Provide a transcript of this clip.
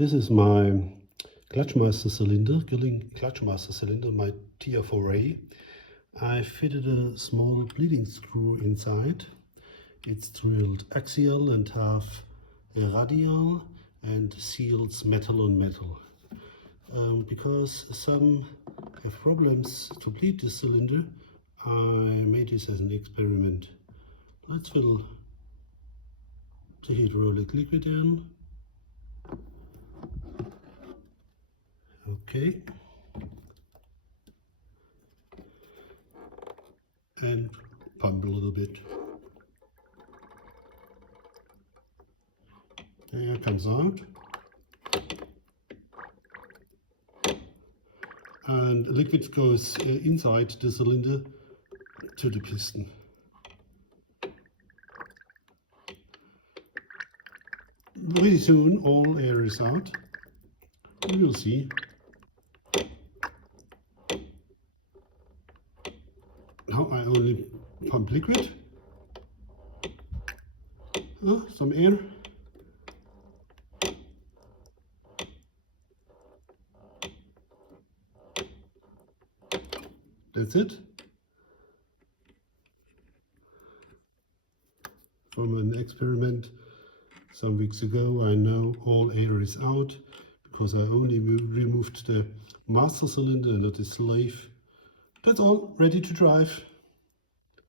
This is my Clutchmaster cylinder, Clutchmaster cylinder, my TR4A. I fitted a small bleeding screw inside. It's drilled axial and have a radial and seals metal on metal. Because some have problems to bleed the cylinder, I made this as an experiment. Let's fill the hydraulic liquid in. Okay. And pump a little bit. There it comes out. And liquid goes inside the cylinder to the piston. Pretty soon all air is out. You will see. Now I only pump liquid. Some air. That's it. From an experiment some weeks ago, I know all air is out because I only removed the master cylinder and not the slave. That's all, ready to drive.